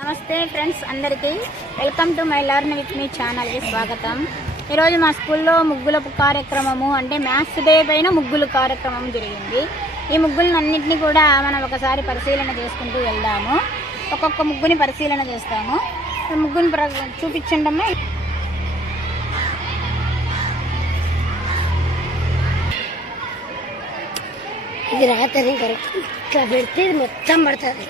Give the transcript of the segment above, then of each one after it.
నమస్తే ఫ్రెండ్స్, అందరికీ welcome to my learn with me ఛానల్కి స్వాగతం. ఈరోజు మా స్కూల్లో ముగ్గుల కార్యక్రమము అంటే మ్యాథ్స్ డే పైన ముగ్గులు కార్యక్రమం జరిగింది. ఈ ముగ్గులన్నింటినీ కూడా మనం ఒకసారి పరిశీలన చేసుకుంటూ వెళ్దాము. ఒక్కొక్క ముగ్గుని పరిశీలన చేస్తాము. ముగ్గుని చూపించండమ్మా. ఇది రాత్రి కరెక్ట్ ఇట్లా పెడితే ఇది మొత్తం పడుతుంది.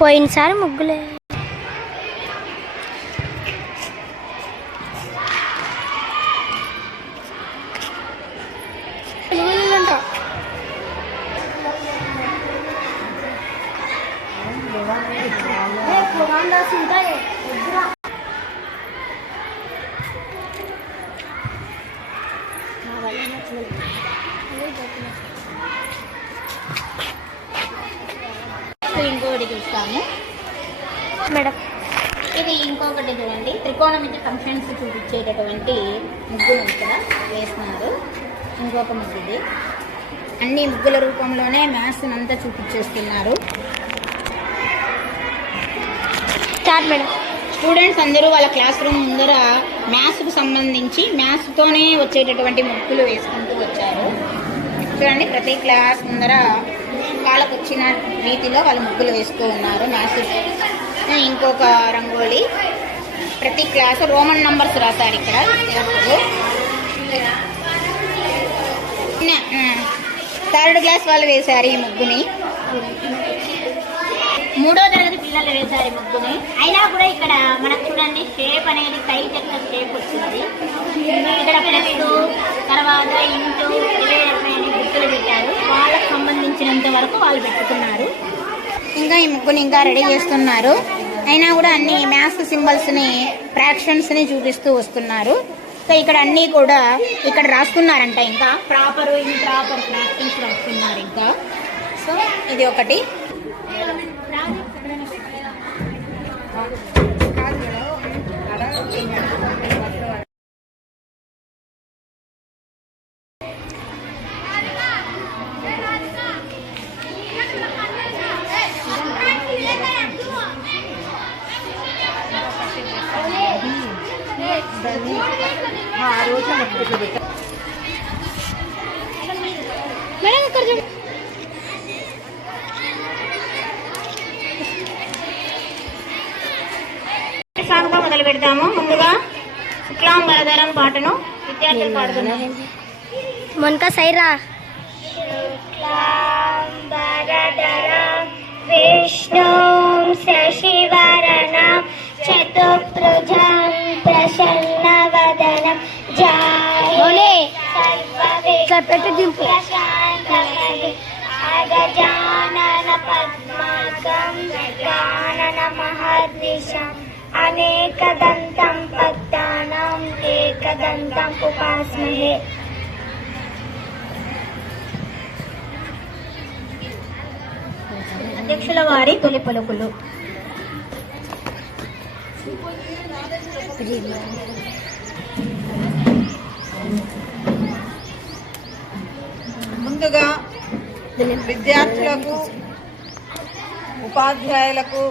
పోయినసారి ముగ్గులే ఇంకొకటి చూస్తాము మేడం. ఇది ఇంకొకటి చూడండి, త్రికోణమితి ఫంక్షన్స్ చూపించేటటువంటి ముగ్గులు ఇక్కడ వేస్తున్నారు. ఇంకొక ముగ్గుది అన్ని ముగ్గుల రూపంలోనే మ్యాథ్స్ అంతా చూపించేస్తున్నారు. మేడం, స్టూడెంట్స్ అందరూ వాళ్ళ క్లాస్ రూమ్ ముందర మ్యాథ్స్కు సంబంధించి మ్యాథ్స్తోనే వచ్చేటటువంటి ముగ్గులు వేసుకుంటూ వచ్చారు. చూడండి, ప్రతి క్లాస్ ముందర వాళ్ళకు వచ్చిన రీతిలో వాళ్ళు ముగ్గులు వేస్తూ ఉన్నారు. మ్యాథ్స్ ఇంకొక రంగోలీ, ప్రతి క్లాసు రోమన్ నంబర్స్ రాశారు. ఇక్కడ థర్డ్ క్లాస్ వాళ్ళు వేశారు ఈ ముగ్గుని. 3వ తరగతి పిల్లలు వేశారు ఈ ముగ్గుని. అయినా కూడా ఇక్కడ మనకు చూడండి షేప్ అనేది కై చెక్క షేప్ వచ్చింది. ఇక్కడ ప్లస్ తర్వాత ఇంటూ ఇవే రకమైన గుర్తులు పెట్టారు. వాళ్ళకు సంబంధించినంత వరకు వాళ్ళు పెట్టుకున్నారు. ఇంకా ఈ ముగ్గుని ఇంకా రెడీ చేస్తున్నారు. అయినా కూడా అన్ని మ్యాథ్స్ సింబల్స్ని ఫ్రాక్షన్స్ని చూపిస్తూ వస్తున్నారు. సో ఇక్కడ అన్నీ కూడా ఇక్కడ రాస్తున్నారంట. ఇంకా ప్రాపర్ ఇంప్రాపర్ ఫ్రాక్షన్స్ రాస్తున్నారు. ఇంకా సో ఇది ఒకటి. మేడం ఇక్కడ చూడండి. సాగుగా మొదలు పెడతాము. ముందుగా శుక్లాం వరదరం పాటను విద్యార్థులు పాడుతున్నారు. మొనకా సైరా. విష్ణుం శశివరణం చతుర్భుజం ప్రసన్నవదనం జాయే గజానన పద్మాకం గజానన మహర్నిశం అనేకదంతం పద్మానాం ఏకదంతం ఉపాస్మహే. అధ్యక్షుల వారి తొలి పలుకులు. ముందుగా విద్యార్థులకు, ఉపాధ్యాయులకు,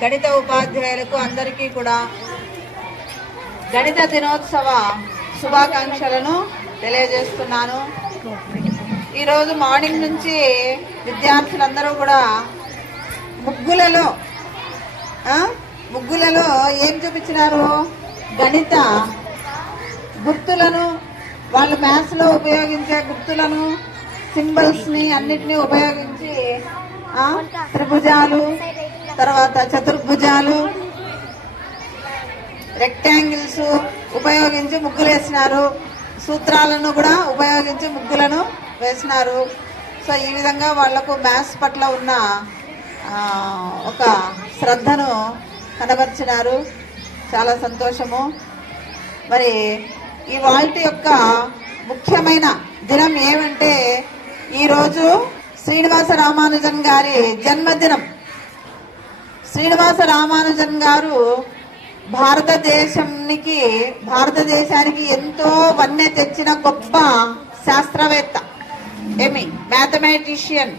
గణిత ఉపాధ్యాయులకు అందరికీ కూడా గణిత దినోత్సవ శుభాకాంక్షలను తెలియజేస్తున్నాను. ఈరోజు మార్నింగ్ నుంచి విద్యార్థులందరూ కూడా ముగ్గులలో ఏం చూపించినారు? గణిత గుర్తులను, వాళ్ళు మ్యాథ్స్లో ఉపయోగించే గుర్తులను, సింబల్స్ని అన్నిటినీ ఉపయోగించి త్రిభుజాలు, తర్వాత చతుర్భుజాలు, రెక్టాంగిల్స్ ఉపయోగించి ముగ్గులు వేసినారు. సూత్రాలను కూడా ఉపయోగించి ముగ్గులను వేసినారు. సో ఈ విధంగా వాళ్లకు మ్యాథ్స్ పట్ల ఉన్న ఒక శ్రద్ధను కనబర్చినారు. చాలా సంతోషము. మరి ఈ వాల్టి యొక్క ముఖ్యమైన దినం ఏమంటే ఈరోజు శ్రీనివాస రామానుజన్ గారి జన్మదినం. శ్రీనివాస రామానుజన్ గారు భారతదేశానికి ఎంతో వన్నె తెచ్చిన గొప్ప శాస్త్రవేత్త, మ్యాథమెటిషియన్,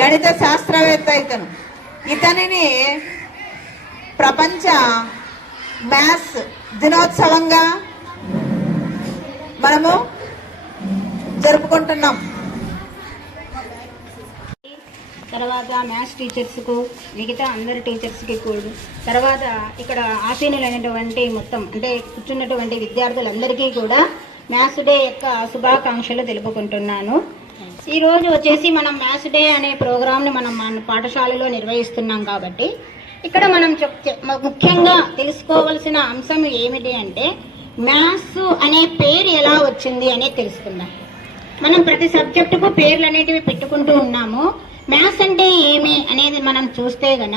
గణిత శాస్త్రవేత్త ఇతనిని ప్రపంచ మ్యాథ్స్ దినోత్సవంగా మనము జరుపుకుంటున్నాం. తర్వాత మ్యాథ్స్ టీచర్స్కు, మిగతా అందరి టీచర్స్కి కూడా, తర్వాత ఇక్కడ ఆసీనులైనటువంటి మొత్తం అంటే కూర్చున్నటువంటి విద్యార్థులందరికీ కూడా మ్యాథ్స్ డే యొక్క శుభాకాంక్షలు తెలుపుకుంటున్నాను. ఈరోజు వచ్చేసి మనం మ్యాథ్స్ డే అనే ప్రోగ్రామ్ని మన పాఠశాలలో నిర్వహిస్తున్నాం కాబట్టి ఇక్కడ మనం ముఖ్యంగా తెలుసుకోవాల్సిన అంశం ఏమిటి అంటే మ్యాథ్స్ అనే పేరు ఎలా వచ్చింది అనేది తెలుసుకుందాం. మనం ప్రతి సబ్జెక్టుకు పేర్లు అనేటివి పెట్టుకుంటూ ఉన్నాము. మ్యాథ్స్ అంటే ఏమి అనేది మనం చూస్తే గన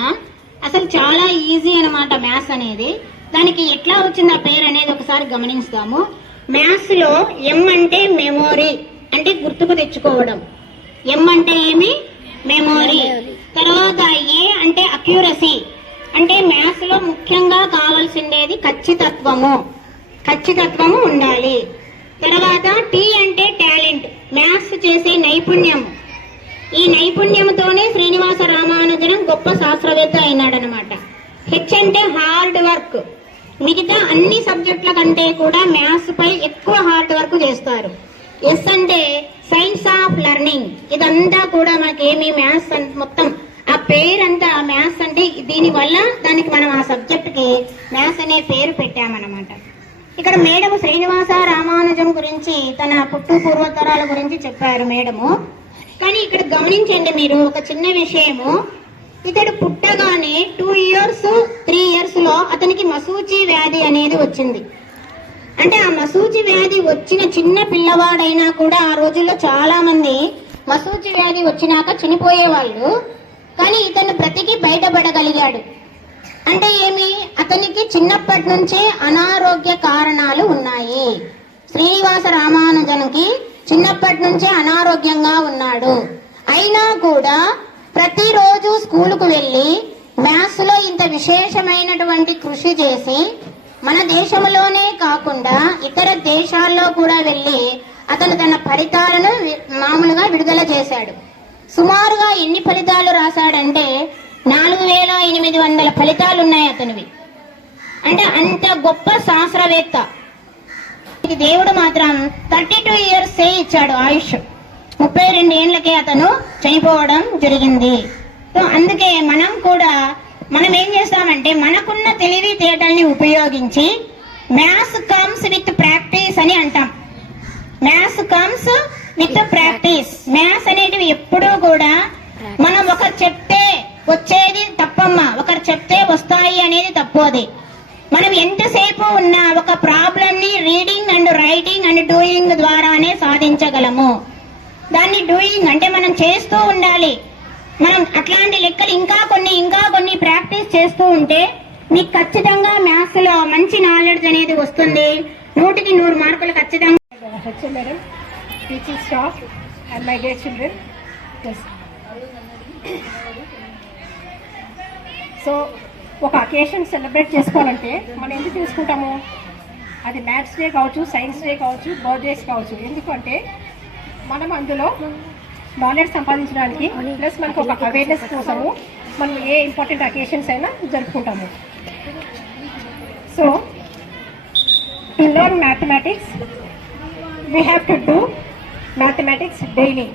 అసలు చాలా ఈజీ అన్నమాట మ్యాథ్స్ అనేది. దానికి ఎట్లా వచ్చింది ఆ పేరు అనేది ఒకసారి గమనిస్తాము. మ్యాథ్స్ లో ఎం అంటే మెమోరీ, అంటే గుర్తుకు తెచ్చుకోవడం. ఎం అంటే ఏమి? మెమోరీ. తర్వాత ఏ అంటే అక్యూరసీ, అంటే మ్యాథ్స్ లో ముఖ్యంగా కావాల్సిందేది ఖచ్చితత్వము ఉండాలి. తర్వాత టీ అంటే టాలెంట్, మ్యాథ్స్ చేసే నైపుణ్యం. ఈ నైపుణ్యంతోనే శ్రీనివాస రామానుజన్ గొప్ప శాస్త్రవేత్త అయినాడనమాట. హెచ్ అంటే హార్డ్ వర్క్, మిగతా అన్ని సబ్జెక్టుల కంటే కూడా మ్యాథ్స్ పై ఎక్కువ హార్డ్ వర్క్ చేస్తారు. ఎస్ అంటే సైన్స్ ఆఫ్ లెర్నింగ్, ఇదంతా కూడా మనకేమి మ్యాథ్స్ మొత్తం ఆ పేరంతా మ్యాథ్స్ అంటే దీని వల్ల దానికి మనం ఆ సబ్జెక్ట్ కి మ్యాథ్స్ అనే పేరు పెట్టామన్నమాట. ఇక్కడ మేడం శ్రీనివాస రామానుజన్ గురించి తన పుట్టు పూర్వోత్తరాల గురించి చెప్పారు మేడము. కానీ ఇక్కడ గమనించండి మీరు ఒక చిన్న విషయము. ఇతడు పుట్టగానే 2 years 3 years లో అతనికి మసూచి వ్యాధి అనేది వచ్చింది. అంటే ఆ మసూచి వ్యాధి వచ్చిన చిన్న పిల్లవాడైనా కూడా ఆ రోజుల్లో చాలా మంది మసూచి వ్యాధి వచ్చినాక చనిపోయేవాళ్ళు. కానీ ఇతను బ్రతికి బయటపడగలిగాడు. అంటే ఏమి? అతనికి చిన్నప్పటి నుంచే అనారోగ్య కారణాలు ఉన్నాయి. శ్రీనివాస రామానుజన్కి చిన్నప్పటి నుంచే అనారోగ్యంగా ఉన్నాడు. అయినా కూడా ప్రతిరోజు స్కూలుకు వెళ్ళి మ్యాథ్స్ లో ఇంత విశేషమైనటువంటి కృషి చేసి మన దేశంలోనే కాకుండా ఇతర దేశాల్లో కూడా వెళ్ళి అతను తన ఫలితాలను మామూలుగా విడుదల చేశాడు. సుమారుగా ఎన్ని ఫలితాలు రాశాడంటే 4800 ఫలితాలు ఉన్నాయి అతనివి. అంటే అంత గొప్ప శాస్త్రవేత్త. దేవుడు మాత్రం 32 years ఇచ్చాడు ఆయుష్. 32 ఏళ్లకే అతను చనిపోవడం జరిగింది. సో అందుకే మనం ఏం చేస్తామంటే మనకున్న తెలివితేటల్ని ఉపయోగించి మ్యాథ్స్ కమ్స్ విత్ ప్రాక్టీస్ అని అంటాం. Maths comes with practice. Maths అనేటివి ఎప్పుడూ కూడా మనం ఒకరు చెప్తే వచ్చేది తప్పమ్మా, ఒకరు చెప్తే వస్తాయి అనేది తప్పోది. మనం ఎంతసేపు ఉన్నా ఒక ప్రాబ్లం ని reading and writing and doing ద్వారానే సాధించగలము. దాన్ని డూయింగ్ అంటే మనం చేస్తూ ఉండాలి. మనం అట్లాంటి లెక్కలు ఇంకా కొన్ని ప్రాక్టీస్ చేస్తూ ఉంటే మీకు ఖచ్చితంగా మ్యాథ్స్ లో మంచి నాలెడ్జ్ అనేది వస్తుంది. 100కి 100 మార్కులు ఖచ్చితంగా. Madam, teaching staff and my dear children, so ఒక అకేషన్ సెలబ్రేట్ చేసుకోవాలంటే మనం ఎందుకు చేసుకుంటాము? అది మ్యాథ్స్ డే కావచ్చు, సైన్స్ డే కావచ్చు, బర్త్డేస్ కావచ్చు. ఎందుకంటే మనం అందులో నాలెడ్జ్ సంపాదించడానికి ప్లస్ మనకు ఒక అవేర్నెస్ కోసము మనం ఏ ఇంపార్టెంట్ అకేషన్స్ అయినా జరుపుకుంటాము. So to learn mathematics we have to do mathematics daily.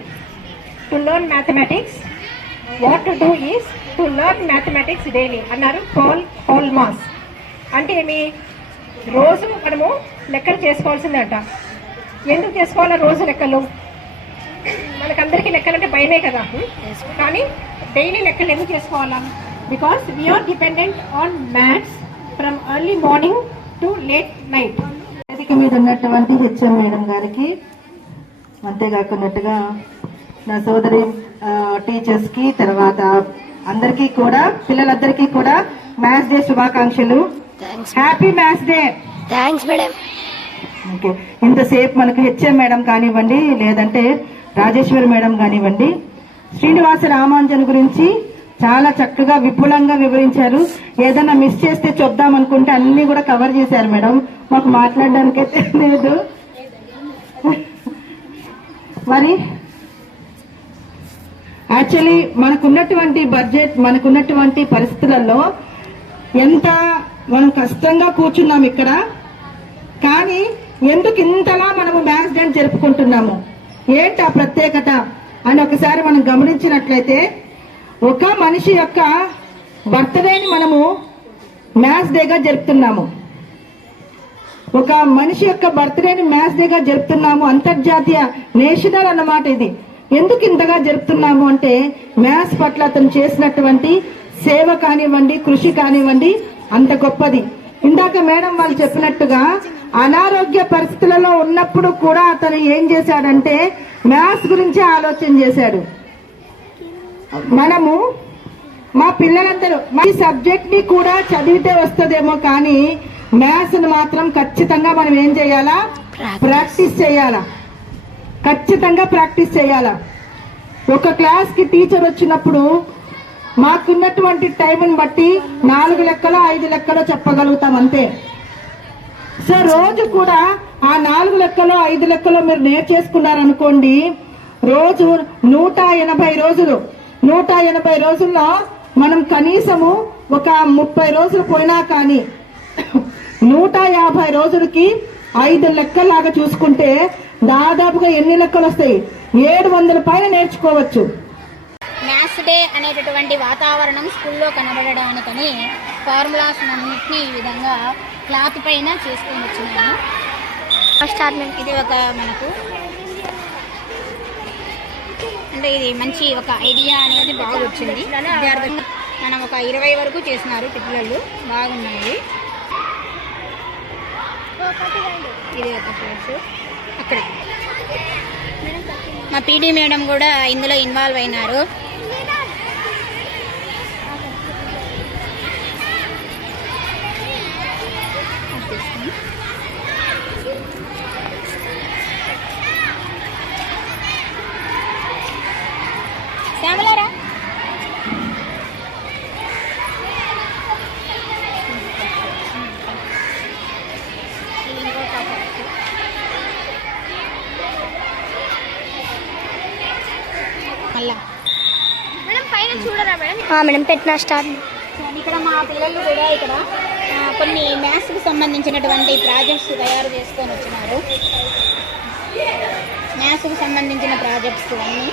To learn mathematics, what to do is to learn mathematics daily అన్నారు పాల్ మాస్. అంటే ఏమి? రోజు మనము లెక్కలు చేసుకోవాల్సిందంట. ఎందుకు చేసుకోవాలా రోజు లెక్కలు? మనకందరికీ లెక్కలు అంటే భయమే కదా. కానీ డైలీ లెక్కలు ఎందుకు చేసుకోవాలా? Because we are dependent on maths from early morning to late night. వేదిక మీద ఉన్నటువంటి హెచ్ఎం మేడం గారికి, అంతేకాకున్నట్టుగా నా సోదరి టీచర్స్ కి, తర్వాత అందరికీ కూడా, పిల్లలందరికీ కూడా మ్యాథ్స్ డే శుభాకాంక్షలు. Happy maths day. Thanks madam. Okay, ఇంతసేపు మనకు హెచ్ఎం మేడం కానివ్వండి, లేదంటే రాజేశ్వరి మేడం కానివ్వండి, శ్రీనివాస రామానుజన్ గురించి చాలా చక్కగా విపులంగా వివరించారు. ఏదైనా మిస్ చేస్తే చూద్దాం అనుకుంటే అన్ని కూడా కవర్ చేశారు మేడం. మాకు మాట్లాడడానికైతే లేదు. మరి యాక్చువల్లీ మనకున్నటువంటి బడ్జెట్, మనకున్నటువంటి పరిస్థితులలో ఎంత మనం కష్టంగా కూర్చున్నాం ఇక్కడ, కానీ ఎందుకు ఇంతలా మనము మ్యాథ్స్ డే జరుపుకుంటున్నాము, ఏంటి ఆ ప్రత్యేకత అని ఒకసారి మనం గమనించినట్లయితే, ఒక మనిషి యొక్క బర్త్డేని మనము మ్యాథ్స్ డేగా జరుపుతున్నాము. ఒక మనిషి యొక్క బర్త్డేని మ్యాథ్స్ డేగా జరుపుతున్నాము. అంతర్జాతీయ నేషనల్ అన్నమాట ఇది. ఎందుకు ఇంతగా జరుపుతున్నాము అంటే మ్యాథ్స్ పట్ల అతను చేసినటువంటి సేవ కానివ్వండి, కృషి కానివ్వండి అంత గొప్పది. ఇందాక మేడం వాళ్ళు చెప్పినట్టుగా అనారోగ్య పరిస్థితులలో ఉన్నప్పుడు కూడా అతను ఏం చేశాడంటే మ్యాథ్స్ గురించి ఆలోచన చేశాడు. మనము మా పిల్లలందరూ ఈ సబ్జెక్ట్ ని కూడా చదివితే వస్తుందేమో, కానీ మ్యాథ్స్ ని మాత్రం ఖచ్చితంగా మనం ఏం చేయాలా, ప్రాక్టీస్ చేయాలా, ఖచ్చితంగా ప్రాక్టీస్ చేయాలా. ఒక క్లాస్ కి టీచర్ వచ్చినప్పుడు మాకున్నటువంటి టైంని బట్టి 4 లెక్కలో 5 లెక్కలో చెప్పగలుగుతాం అంతే. సో రోజు కూడా ఆ 4 లెక్కలో 5 లెక్కలో మీరు నేర్చేసుకున్నారనుకోండి, రోజు 180 రోజులు, 180 రోజుల్లో మనం కనీసము ఒక 30 రోజులు పోయినా కానీ 150 రోజులకి 5 లెక్కలాగా చూసుకుంటే దాదాపుగా ఎన్ని లెక్కలు వస్తాయి, 700 పైన నేర్చుకోవచ్చు. మ్యాథ్స్ డే అనేటటువంటి వాతావరణం స్కూల్లో కనబడడానికని ఫార్ములాస్ అన్నింటినీ ఈ విధంగా క్లాత్ పైన చేసుకొని వచ్చినాను. ఇది ఒక మనకు అంటే ఇది మంచి ఒక ఐడియా అనేది బాగా వచ్చింది. విద్యార్థులు మనం ఒక 20 వరకు చేసినారు పిల్లలు, బాగున్నాయి. ఇది ఒక కోర్సు. అక్కడ మా పీడీ మేడం కూడా ఇందులో ఇన్వాల్వ్ అయినారు. శ్యామలారా మళ్ళా మేడం పెట్టిన స్టార్ట్. ఇక్కడ మా పిల్లలు కూడా ఇక్కడ కొన్ని మ్యాథ్స్కి సంబంధించినటువంటి ప్రాజెక్ట్స్ తయారు చేసుకొని వచ్చినారు. మ్యాథ్స్కి సంబంధించిన ప్రాజెక్ట్స్ అన్నీ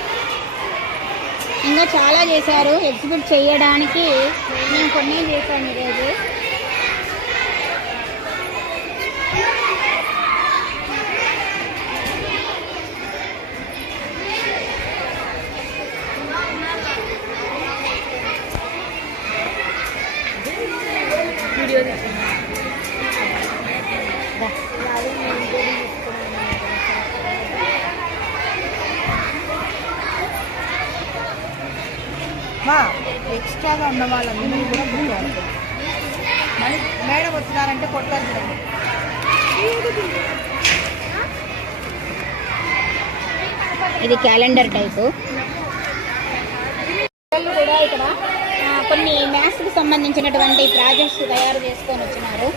ఇంకా చాలా చేశారు. ఎగ్జిబిట్ చేయడానికి మేము కొన్ని చేశాము ఈరోజు. ఎక్స్ట్రాగా ఉన్న వాళ్ళందరినీ కూడా కూర్చోవాలి. మళ్ళీ మేడం వచ్చినారంటే కొట్టాలి. ఇది క్యాలెండర్ టైపు. పిల్లలు కూడా ఇక్కడ కొన్ని మ్యాథ్స్కి సంబంధించినటువంటి ప్రాజెక్ట్స్ తయారు చేసుకొని వచ్చినారు.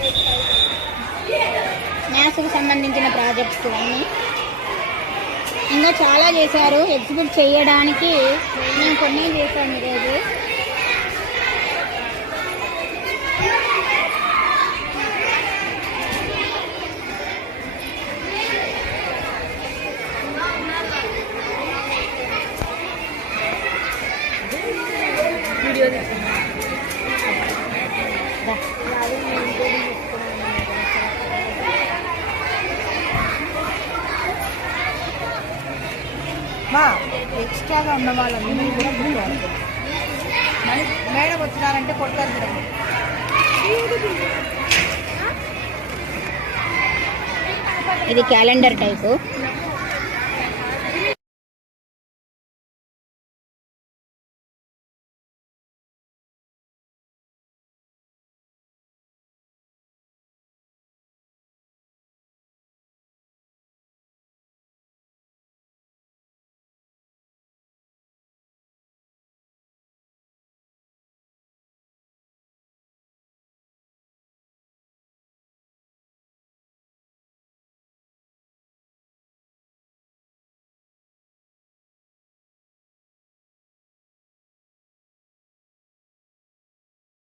మ్యాథ్స్కి సంబంధించిన ప్రాజెక్ట్స్ అన్నీ ఇంకా చాలా చేశారు. ఎగ్జిబిట్ చేయడానికి మేము కొన్ని చేశాము ఈరోజు. ఎక్స్ట్రాగా ఉన్న వాళ్ళందరినీ కూడా కూర్చోవాలి. మళ్ళీ మేడం వచ్చినారంటే కొట్టాలి. ఇది క్యాలెండర్ టైపు.